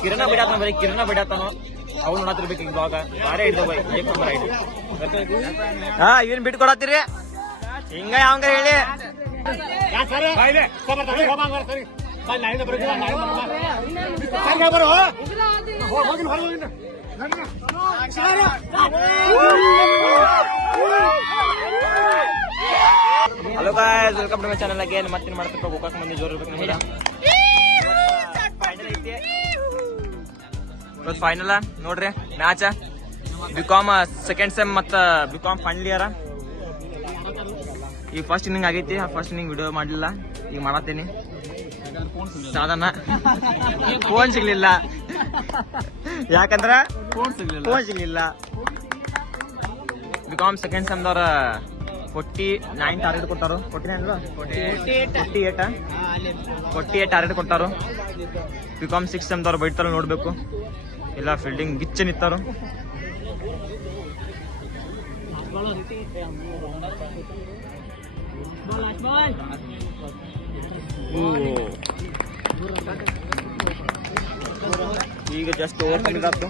ಕಿರಣ ಬಿಡಾತಾನ ಬರೀ ಕಿರಣ ಬಿಡಾತಾನು ಅವ್ನು ನೋಡತ್ತಿರ್ಬೇಕು ಈಗ ಬಾಗ ಬಾರೇ ಹಿಡ್ದು ಬೈ ಹಾ ಇವನ್ ಬಿಟ್ಟು ಕೊಡತ್ತೀರಿ ಹಿಂಗ ಯಾವಂಗ ಹೇಳಿ hello guys welcome to my channel again ಮತ್ತೇನ್ ಮಾಡ್ತಿಪ್ಪ ಗೋಕಾಕ್ ಮಂದಿ ಜೋರ್ ಇರ್ಬೇಕು ನಿಮ್ಗೆ ಫೈನಲ್ ನೋಡ್ರಿ ಮ್ಯಾಚ್ ಬಿಕಾಮ್ ಸೆಕೆಂಡ್ ಸೆಮ್ ಮತ್ತ ಬಿಕಾಮ್ ಫೈನಲ್ ಇಯರ್ ಈಗ ಫಸ್ಟ್ ಇನ್ನಿಂಗ್ ಆಗೈತಿ ಫಸ್ಟ್ ಇನ್ನಿಂಗ್ ವಿಡಿಯೋ ಮಾಡಲಿಲ್ಲ ಈಗ ಮಾಡತ್ತೀನಿ ಸಾಧನ ಫೋನ್ ಸಿಗ್ಲಿಲ್ಲ ಯಾಕಂದ್ರ ಫೋನ್ ಸಿಗ್ಲಿಲ್ಲ ಬಿಕಾಮ್ ಸೆಕೆಂಡ್ ಸೆಮ್ದವ್ರ 49 ಟಾರ್ಗೆಟ್ ಕೊಟ್ಟಾರು 48 ಟಾರ್ಗೆಟ್ ಕೊಟ್ಟಾರು ಬಿಕಾಮ್ 6 ಸೆಮ್ದವ್ರು ಬೈತಾರ ನೋಡ್ಬೇಕು ಇಲ್ಲ ಫೀಲ್ಡಿಂಗ್ ಗಿಚ್ಚ ನಿಂತಾರು ಈಗ ಜಸ್ಟ್ ಓವರ್ ಕಂಡಿದ್ದು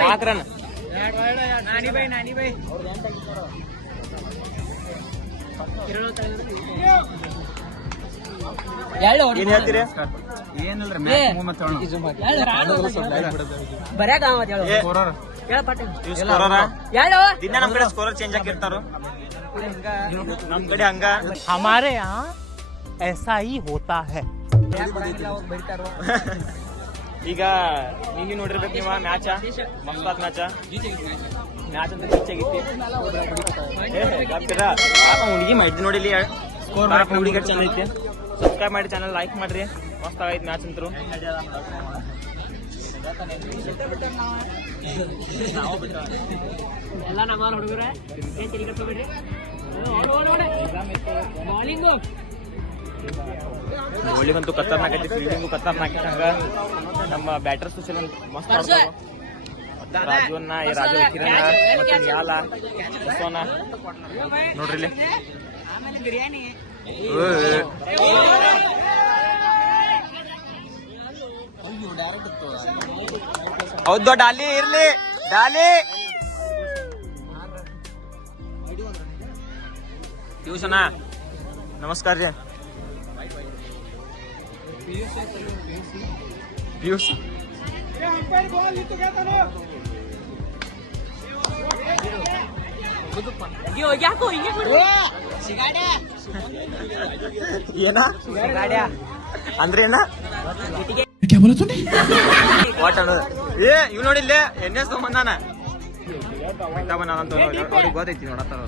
4 ರನ್ ಏನ್ ಹೇಳ್ತೀರಿ ದಿನ ನಮ್ ಕಡೆ ಸ್ಕೋರರ್ ಚೇಂಜ್ ಆಗಿರ್ತಾರ ನಮ್ ಕಡೆ ಹಂಗ हमारे यहाँ ऐसा ही होता है ಈಗ ನೀವು ನೋಡಿರ್ಬೇಕು ನೀವು ಮ್ಯಾಚ ಮಸ್ತ್ ಮ್ಯಾಚ ಅಂತ ಹೆಚ್ಚಾಗಿತ್ತು ಹುಡುಗಿ ಮಾಡಿ ನೋಡಿಲಿ ಹುಡುಗಿ ಚಂದ ಐತಿ ಸಬ್ಸ್ಕ್ರೈಬ್ ಮಾಡಿ ಚಾನಲ್ ಲೈಕ್ ಮಾಡ್ರಿ ಮಸ್ತ್ ಆಗೈತಿ ಮ್ಯಾಚ್ ಅಂತರು ಎಲ್ಲ ನಮ್ಮ ಹುಡುಗರೇ ಬೌಲಿಂಗ್ ಅಂತೂ ಖತರ್ನಾಕ್ ಐತಿ ಫೀಲ್ಡಿಂಗು ಖತರ್ನಾಕ್ ಐತಿ ಹಂಗ ನಮ್ಮ ಬ್ಯಾಟರ್ಸ್ ಮಸ್ತ್ ಆಡ್ತಾರ ರಾಜು ಕಿರಣ ಮತ್ತೆ ನ್ಯಾಲ ಬಸವನ ನೋಡ್ರಿ ಹೌದು ಡಾಲಿ ಇರ್ಲಿ ಡಾಲಿ ಟ್ಯೂಷನಾ ನಮಸ್ಕಾರ ರೀ ಪಿಯೂಷ್ ಏನ ಅಂದ್ರೆ ಏನ ವಾಟ್ ಅನ್ನೋದು ಏ ಇವ್ ನೋಡಿಲ್ಲ ಎನ್ ಎಸ್ ಬಂದಾನ ಅವ್ರಿಗೆ ಗೊತ್ತೈತಿ ನೋಡತ್ತಾರ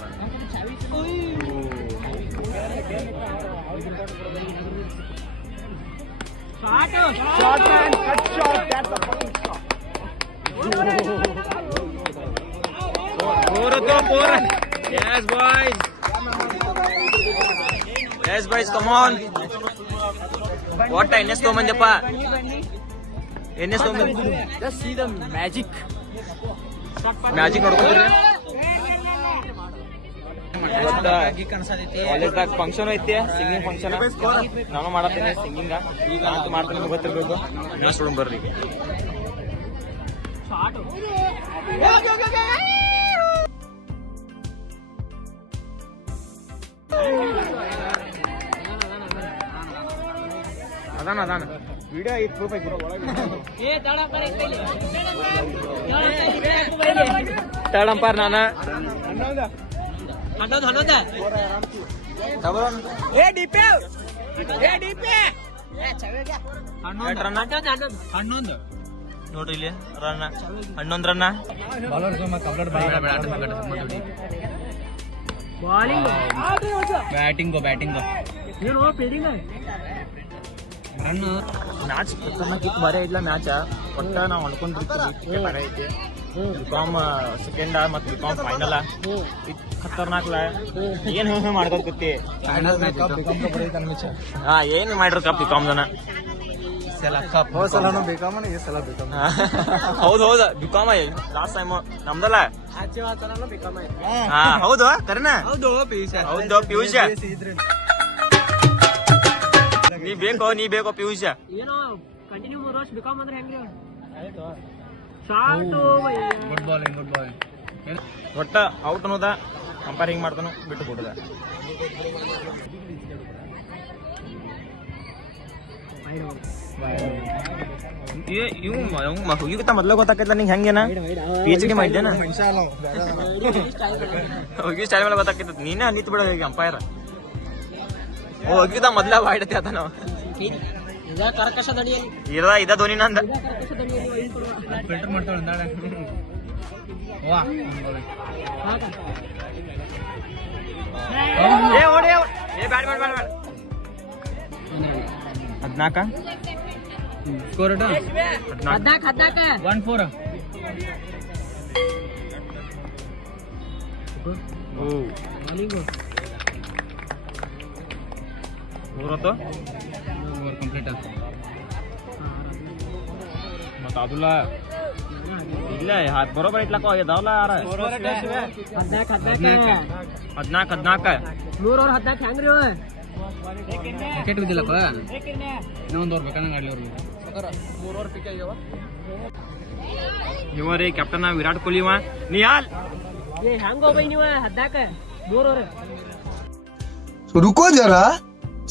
Yes boys, come on. What NS ತಗೊಂಬಂದಪ್ಪ NS ತಗೊಂಬಂದ Just see the magic. Magic ನೋಡ್ಕೊಂಡ್ರಿ ಕಾಲೇಜ್ದಾಗ ಫಂಕ್ಷನ್ ಐತಿ ಸಿಂಗಿಂಗ್ ಫಂಕ್ಷನ್ ನಾನು ಮಾಡತ್ತೀನಿ ಸಿಂಗಿಂಗ ಈಗ ಅಂತ ಮಾಡ್ತೀನಿ ಗೊತ್ತಿರ್ಬೇಕು ನೋಡ್ ಬರ್ರಿ ಅದಾನ ವಿಡಿಯೋ ಐತಿ ಪ್ರೂಫ್ ಐತಿ ಥರ್ಡ್ ಅಂಪೈರ್ ನಾನು ನೋಡ್ರಿ ಇಲ್ಲಿ ರನ್ನ 11 ರನ್ನ ಬ್ಯಾಟಿಂಗ್ ಮ್ಯಾಚ್ ಖತರ್ನಾಕಿತ್ತು ಬರೇ ಇಲ್ಲ ಮ್ಯಾಚ ಒಟ್ಟ ನಾವು ಅನ್ಕೊಂಡಿರ್ತೀವಿ ಬರೇ ಐತಿ ಬಿಕಾಮ್ ಸೆಕೆಂಡ್ ಮತ್ತು ಬಿಕಾಮ್ ಫೈನಲ್ ಖತರ್ನಾಕ್ಲ ಏನ್ ಮಾಡ್ಕೊತಿ ಹಾ ಏನ್ ಮಾಡಿರ ಕಪ್ ಬಿಕಾಮ್ ಜನ ಹೌದು ಹೌದು ಬಿಕಾಮ ಲಾಸ್ಟ್ ಟೈಮ್ ನಮ್ದಲ್ಲ. ಹಾ ಹೌದು ಕರೆನ ಹೌದು ಪಿಯೂಷ ನೀ ಬೇಕೋ ಪಿಯೂಷ. ಏನೋ ಕಂಟಿನ್ಯೂ 3 ವರ್ಷ ಬಿಕಾಮ್ ಅಂದ್ರೆ ಹೆಂಗ್ರಿ? ಗುಡ್ ಬಾಲಿಂಗ್ ಒಟ್ಟ ಔಟ್ ಅನ್ನೋದ ಅಂಪೈರ್ ಹಿಂಗ್ ಮಾಡ್ತಾನು ಬಿಟ್ಟು ಕೊಡುದ. ಇವ್ಗಿಂತ ಮೊದ್ಲ ಗೊತ್ತಾಕೈತಲ್ಲ ನಿಂಗೆ ಹೆಂಗೇನ PhD ಮಾಡಿದ್ದೇನ ಹೋಗಿ ಸ್ಟೈಲ್ ಮೇಲೆ ಗೊತ್ತಾಕೈತ. ನೀನೇ ನಿಂತು ಬಿಡ ಈಗ ಅಂಪೈರ್. ಹೋಗಿದ ಮೊದ್ಲ ಬಾಯ್ಡತಿ ಆತ ನಾವು ಕರ್ಕಶ ದಡಿಯಲ್ಲಿ ಇದ ಧೋನಿ ನಂದ. ಫಿಲ್ಟರ್ ಮಾಡ್ತಾಳೆ ನಾಳೆ. Bat 14 score 14 1-4. ಊರತ್ತು ಕಂಪ್ಲೀಟ್ ಮತ್ತ ಅದುಲ್ಲ ಇಲ್ಲ ಬರೋಬರ್ ಇಟ್ಲಕ್ಕ ಇದಾವಲ್ಲ ಯಾರ 14 3 ಓವರ್ 14 ಹೆಂಗ್ರಿ? ವಿಕೆಟ್ ಬಿದ್ದಿಲ್ಲಪ್ಪ. ಇನ್ನೊಂದು ಓವರ್ ಬೇಕಂದಂಗೆ ಆಡ್ಲಿ ಅವ್ರಿಗೆ. ಇವ ರೀ ಕ್ಯಾಪ್ಟನ್ ವಿರಾಟ್ ಕೊಹ್ಲಿ ಇವ ನಿಯಾಲ್. ಹೆಂಗ ಹೋಗ್ಬೈ ನೀವು 14 3 ಓವರ್? रुको जरा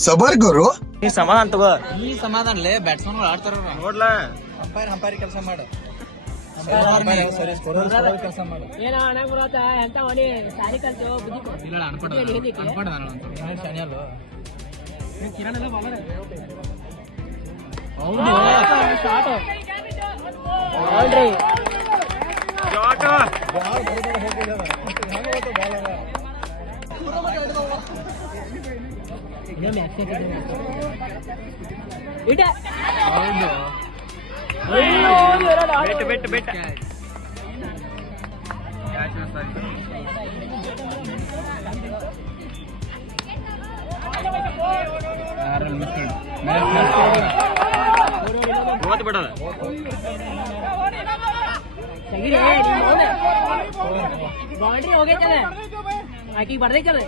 सबर करो. ನೀ ಸಮಾಧಾನ ತಗೋ. ಈ ಸಮಾಧಾನಲೇ ಬ್ಯಾಟ್ಸ್ಮನ್ ಆಡ್ತಾರ ನೋಡ್ಲ ಅಂಪೈರ್ ಕೆಲಸ ಮಾಡು. ಕೆಲಸ ಮಾಡು. ಏನೋ ಅಣ್ಣಂಗ್ ಬರತ್ತ ಎಂತ ಮನಿ ಸಾರಿ ಕಲ್ತು ಬುದ್ಧಿ ಕೊಡು. ಇಲ್ಲ ಅನ್ಪಡ ನಾನು ಅಂತ ಶನಿಯಲ್ಲು. ಕಿರಣ್ ಎಲ್ಲ ಬಾಬರ ಹೌದು ಶಾಟ್ ಆಲ್ರಿ ಶಾಟ್ ಇದೇ ಮ್ಯಾಚ್ ಇಟ ಹೌದು ಬೆಟ್ ಇವತ್ತು ಬಿಡದ ಬೌಂಡ್ರಿ ಹೋಗೈತಲ್ಲ ಆಕಿ ಬರ್ದೈತಲ್ಲ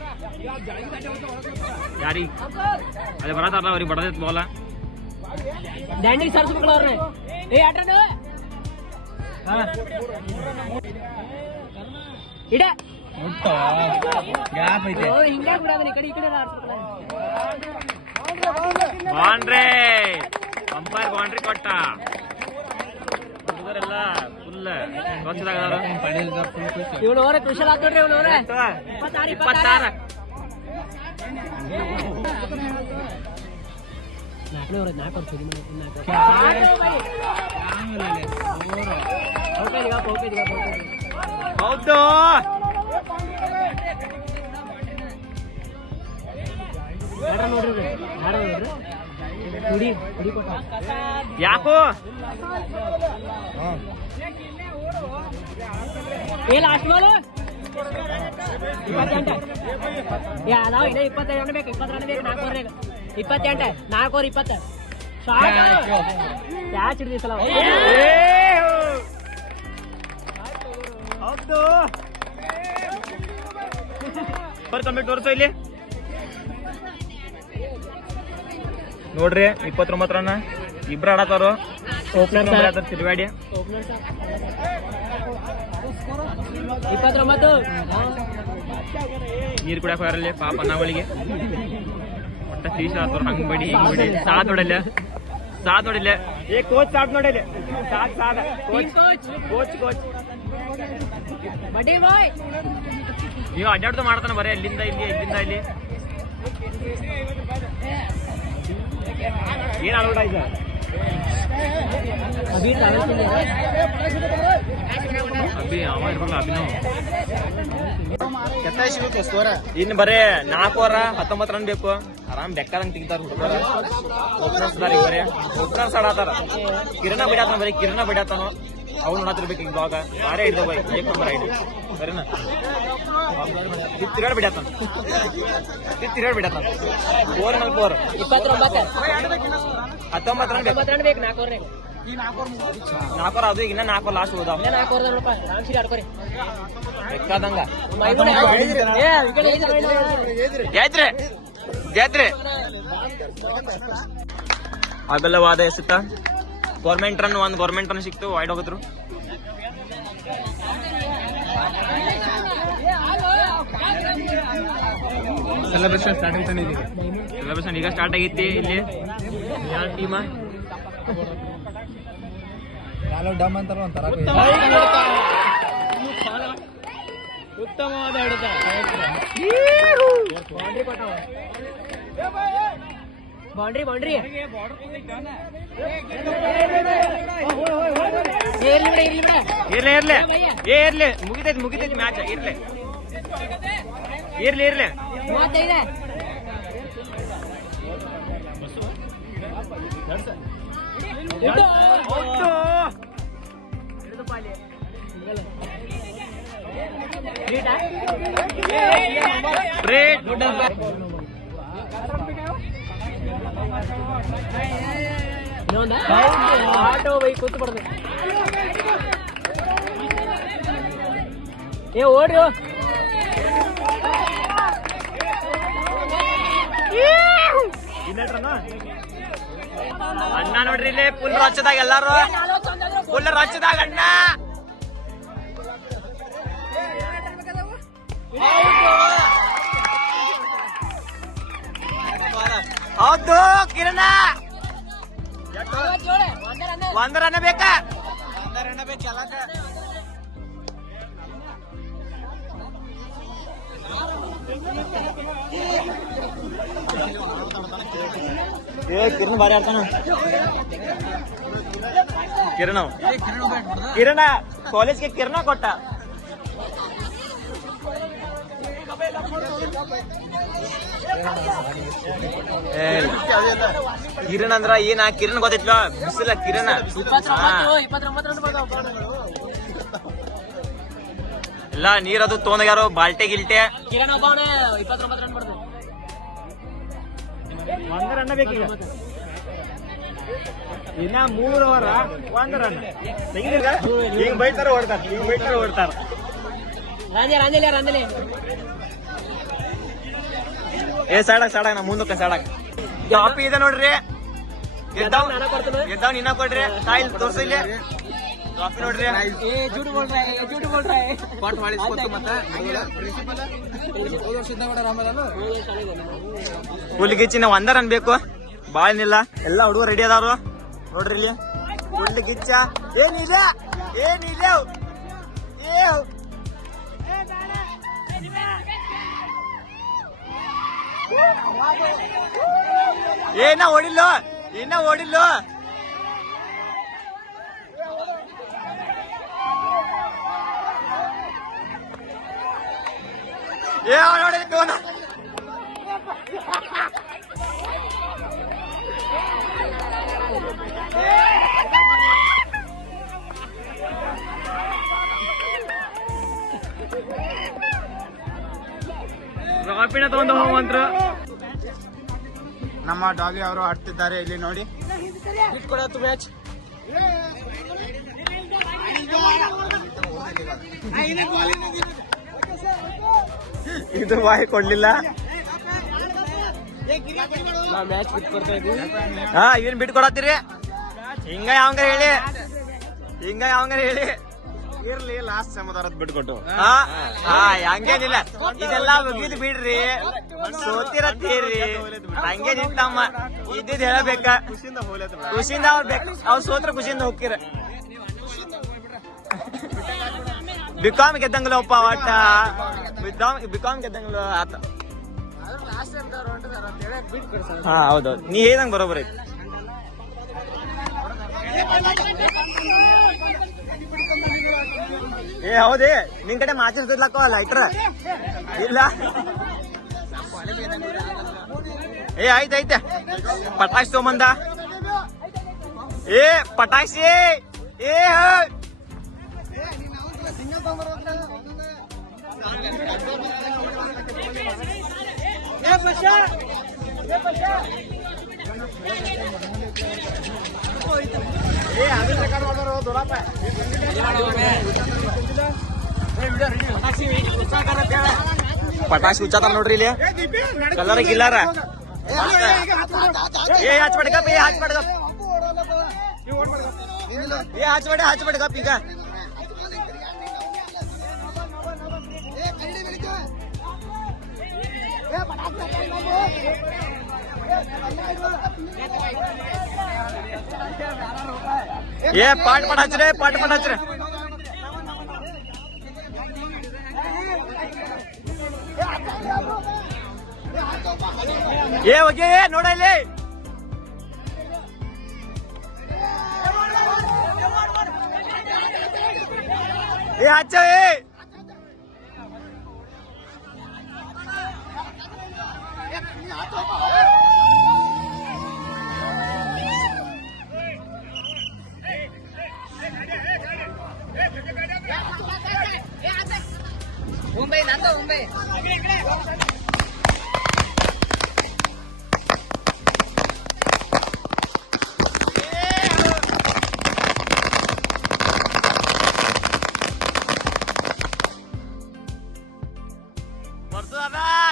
ಯಾರಿ ಅದೇ ಬರತಾರಲ್ಲ ಅವ್ರಿಗೆ ಬಡದೈತ್ ಬಾಲ ಡ್ಯಾಂಡಿಗೆ ಸರ್ಸ್ಬೇಕಲ್ಲ ಅವ್ರನ್ನ. ಏ ಆಟನು ಇಡ ಗ್ಯಾಪ್ ಐತೆ. ಹಿಂಗಾಗಿ ಬಿಡೋದನ್ನ ಈ ಕಡೆ ಆಡ್ಸ್ಬೇಕಲ್ಲ. ಬಾಂಡ್ರೆ ಅಂಪೈರ್ ಬಾಂಡ್ರಿ ಕೊಟ್ಟ. ಹುಡುಗರೆಲ್ಲ ಫುಲ್ ಸ್ವಚ್ಛದಾಗ ಇವನು ಅವರೇ ಕ್ರಿಶಲ್ ಆತ್ ನೋಡ್ರಿ. ಇವನು ಅವರೇ 26 ಹೌದು ಯಾಕೋ ಏ ಲಾಸ್ಟ್ ಬಾಲ್ 28 ಯಾವ್ದಾವ ಇದೆ 25 ರನ್ ಬೇಕು. 20 ರನ್ ಬೇಕು. 4 ಓವರ್ 28 4 ಓವರ್ 20 ಶಾಟ್ ಕ್ಯಾಚ್ ಹಿಡಿದಿ ಸಲ ಹೌದು ಕಂಪ್ಲೀಟ್ ತೋರಿಸು ಇಲ್ಲಿ ನೋಡ್ರಿ 29 ರನ್ ಇಬ್ರು ಆಡತಾರು. ಓಪನರ್ ತಿರುಗಾಡಿ 29 ನೀರ್ ಕುಡಿಯಕ್ ಹೋಗ್ಯಾರಲ್ಲಿ ಪಾಪ ಅನ್ನಗಳಿಗೆ ಒಟ್ಟ ತೀಶ ಆತವ್ರು. ಹಂಗ್ ಬಡಿ ಹಿಂಗ್ ಬಡಿ ಸಾತ್ ನೋಡಿಲ್ಲ ಏ ಕೋಚ್ ಸಾತ್ ನೋಡಿಲ್ಲ ಸಾತ್ ಕೋಚ್ ಬಡ್ಡಿ ಬಾಯ್ ನೀವು ಅಡ್ಡಾಡ್ದು ಮಾಡ್ತಾನೆ ಬರೀ ಅಲ್ಲಿಂದ ಇಲ್ಲಿ ಏನ್ ಆಡೋಡ ಈಗ ಅಭಿ ಅವ ಇರ್ಬಲ್ಲ ಅಭಿನವ್ ಇನ್ ಬರೇ 4 ಓವರ್ 19 ರನ್ ಬೇಕು. ಆರಾಮ್ ಬೆಕ್ಕದಂಗ್ ತೆಗಿತಾರ ಹುಡುಗರು. ಓಪನರ್ಸ್ ಬರೀ ಓಪನರ್ಸ್ ಆಡತಾರ. ಕಿರಣ ಬಿಡಾತಾನ ಅವ್ ನೋಡತ್ತಿರ್ಬೇಕು ಈಗ ಬ್ಲಾಗ ಬಾರೇ ಹಿಡ್ದು ಬೈ ಏಕ್ ನಂಬರ್ ಐಡಿ ಸರಿನಾ ತಿರ್ಗಾಡ್ ಬಿಡತ್ತ ಫೋರ್ ಮೇಲೆ ಫೋರ್ 29 19 ಬೇಕು 4 4 ಅದು ಈಗ 4 ಲಾಸ್ಟ್ ಹೋದಾವ 4 ರೂಪಾಯಿ ರಾಮ್ಶೀರ್ ಆಡ್ಕೊರಿ ಬೇಕಾದಂಗ ಗೆದ್ರೆ ಅವೆಲ್ಲ ವಾದ ಎಸುತ್ತ ಗೌರ್ಮೆಂಟ್ ರನ್ ಒಂದ್ ಗೌರ್ಮೆಂಟ್ ರನ್ ಸಿಕ್ತು ವೈಡ್ ಹೋಗಿದ್ರು ಸೆಲೆಬ್ರೇಷನ್ ಸ್ಟಾರ್ಟ್ ಆಯ್ತಾನೆ ಇದೆ ಸೆಲೆಬ್ರೇಷನ್ ಈಗ ಸ್ಟಾರ್ಟ್ ಆಗೈತಿ ಇಲ್ಲಿ ಯಾವ ಟೀಮ ಡಮ್ ಅಂತಾರ ಒಂಥರ ಉತ್ತಮವಾದ ಹಿಡಿತ ಬೌಂಡ್ರಿ ಇರ್ಲಿ ಮುಗಿತೈತಿ ಮ್ಯಾಚ್ ಇರ್ಲಿ 35 ಆಟೋ ಬೈ ಕೂತು ಪಡ್ದು ಏ ಓಡ್ರಿ ಅಣ್ಣ ನೋಡ್ರಿ ಇಲ್ಲಿ ಫುಲ್ ರಚ್ಚದಾಗ ಎಲ್ಲಾರು ಫುಲ್ ರಚ್ಚದಾಗ ಅಣ್ಣ ಹೌದು ಕಿರಣ ಒಂದ್ ರನ್ ಬೇಕಾ ಕಿರಣ್ ಬಾರಿ ಆಡ್ತಾನ ಕಿರಣ ಕಾಲೇಜ್ಗೆ ಕಿರಣ ಕೊಟ್ಟ ಕಿರಣ್ ಅಂದ್ರ ಏನ ಕಿರಣ್ ಗೊತ್ತೈತ್ಲ ಬಿಸಿಲ ಕಿರಣ 29 ಎಲ್ಲ ನೀರದು ತೊಗೊಂಡಾಗ್ಯಾರೋ ಬಾಲ್ಟೆ ಗಿಲ್ಟೆ ಕಿರಣ್ ಒಬ್ಬವನೇ 29 ರನ್ ಬಡ್ದು ಒಂದ್ ರನ್ ಬೇಕೀಗ ಇನ್ನ 3 ಓವರ್ 1 ರನ್ ಹಿಂಗ್ ಬೈತಾರ ಓಡ್ತಾರ ರಂಜಲಿ ಏ ಸಾಡಾಗ ನಾ ಮುಂದಕ್ಕೆ ಸಾಡಾಗ ಕಾಪಿ ಇದೆ ನೋಡ್ರಿ ಗೆದ್ದಾವ್ ನಿನ್ನ ಕೊಡ್ರಿ ಸಾಯಿಲ್ ತೋರ್ಸ ಇಲ್ಲಿ ಕಾಪಿ ನೋಡ್ರಿ ಫುಲ್ ಗಿಚ್ಚಿನ ಒಂದ ರನ್ ಬೇಕು ಬಾಳ್ನಿಲ್ಲ ಎಲ್ಲಾ ಹುಡುಗರು ರೆಡಿ ಅದಾರು ನೋಡ್ರಿ ಇಲ್ಲಿ ಫುಲ್ ಗಿಚ್ಚ ಏನಿಲ್ಲ ಇನ್ನ ಓಡಿಲ್ಲ ನೋಡಿ ಕಾಪಿನ ತಗೊಂಡು ಹೋಗುವಂತ್ರ ನಮ್ಮ ಡಾಗಿ ಅವರು ಆಡ್ತಿದ್ದಾರೆ ಇಲ್ಲಿ ನೋಡಿ ಮ್ಯಾಚ್ ಇದು ಬಾಯಿ ಕೊಡ್ಲಿಲ್ಲ ಮ್ಯಾಚ್ ಬಿಟ್ಕೊಡ್ತಾ ಇದ್ವಿ ಇವನ್ ಬಿಟ್ಕೊಡತ್ತೀರಿ ಹಿಂಗ ಯಾವಂಗಾರ ಹೇಳಿ ಇರ್ಲಿ ಲಾಸ್ಟ್ ಸಮುದಾರದ ಬಿಟ್ಕೊಟ್ಟು ಹಂಗೇನಿಲ್ಲ ಇದೆಲ್ಲಾ ಮುಗಿದ್ ಬಿಡ್ರಿ ಸೋತಿರತ್ತೀರಿ ಹಂಗೆ ನಿಂತಮ್ಮ ಇದ್ದಿದ್ ಹೇಳಬೇಕ ಖುಷಿಯಿಂದ ಅವ್ರ ಸೋತ್ರ ಖುಷಿಯಿಂದ ಹೋಗ್ತಿರ ಬಿಕಾಮ್ ಗೆದ್ದಂಗ್ಲ ಒಪ್ಪ ಒಟ್ಟ ಬಿಕಾಮ್ ಗೆದ್ದಂಗ್ಲ ಆತ ಹೌದು ನೀ ಹೇಳ್ದಂಗ್ ಬರೋಬರ್ ಐತಿ ಏ ಹೌದೇ ನಿನ್ ಕಡೆ ಮಾಚಿಸ್ಲಕ್ಕ ಲೈಟ್ರ ಇಲ್ಲ ಏ ಆಯ್ತೈತೆ ಪಟಾಕ್ಷಿ ತಗೊಂಬಂದ ಏ ಪಟಾಕ್ಷಿ ಏ ಪಟಾಕ್ಷಿ ಉಚ್ಚಾತಾರ ನೋಡ್ರಿ ಇಲ್ಲಿ ಕಲರ್ ಗಿಲ್ಲಾರ ಏ ಹಚ್ಬೇಡ್ಗಪ್ಪ ಏ ಹಚ್ಬೇಡ್ಗಪ್ಪ ಏ ಹಚ್ಬೇಡ್ಗಪ್ಪ ಈಗ ಏ ಪಾಟ್ ಹಚ್ರೆ ಪಾಟ್ ಹಚ್ರೆ ಏ ಹೋಗಿ ನೋಡ ಇಲ್ಲಿ ಏ ಹಚ್ಚ ಮುಂಬೈ ನಂದು ಮುಂಬೈ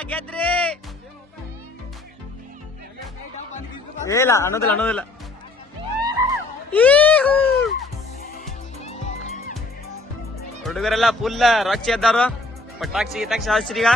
ಗೆದ್ರಿ ಇಲ್ಲ ಅನ್ನೋದಿಲ್ಲ ಹುಡುಗರೆಲ್ಲ ಫುಲ್ ರೊಚ್ಚಿ ಎದ್ದಾರು ಪಟಾಕ್ಷಿ ಗಿಟಾಕ್ಷಿ ಹಚ್ಚ್ರಿ ಈಗ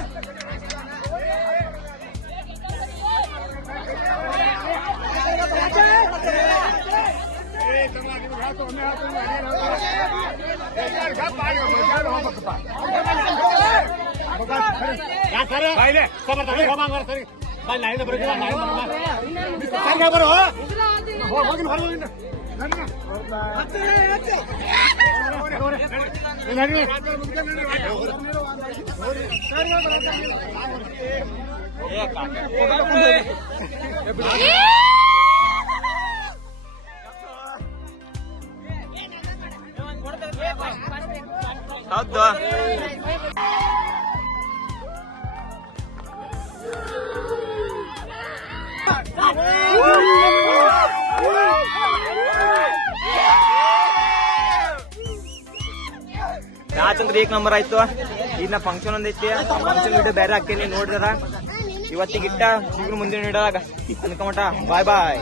ಹೌದು ಮ್ಯಾಚ್ ಅಂದ್ರೆ 1 ನಂಬರ್ ಆಯ್ತು. ಈಗ ಫಂಕ್ಷನ್ ಒಂದೈತಿ, ಫಂಕ್ಷನ್ ವಿಡಿಯೋ ಬೇರೆ ಹಾಕೇನಿ ನೋಡಿದ್ರ ಇವತ್ತಿಗಿಟ್ಟ ಶೀಘ್ರ ಮುಂದಿನ ವಿಡಿಯೋದಾಗ ಅನ್ಕೊಂಬಿಟ್ಟ. ಬಾಯ್ ಬಾಯ್.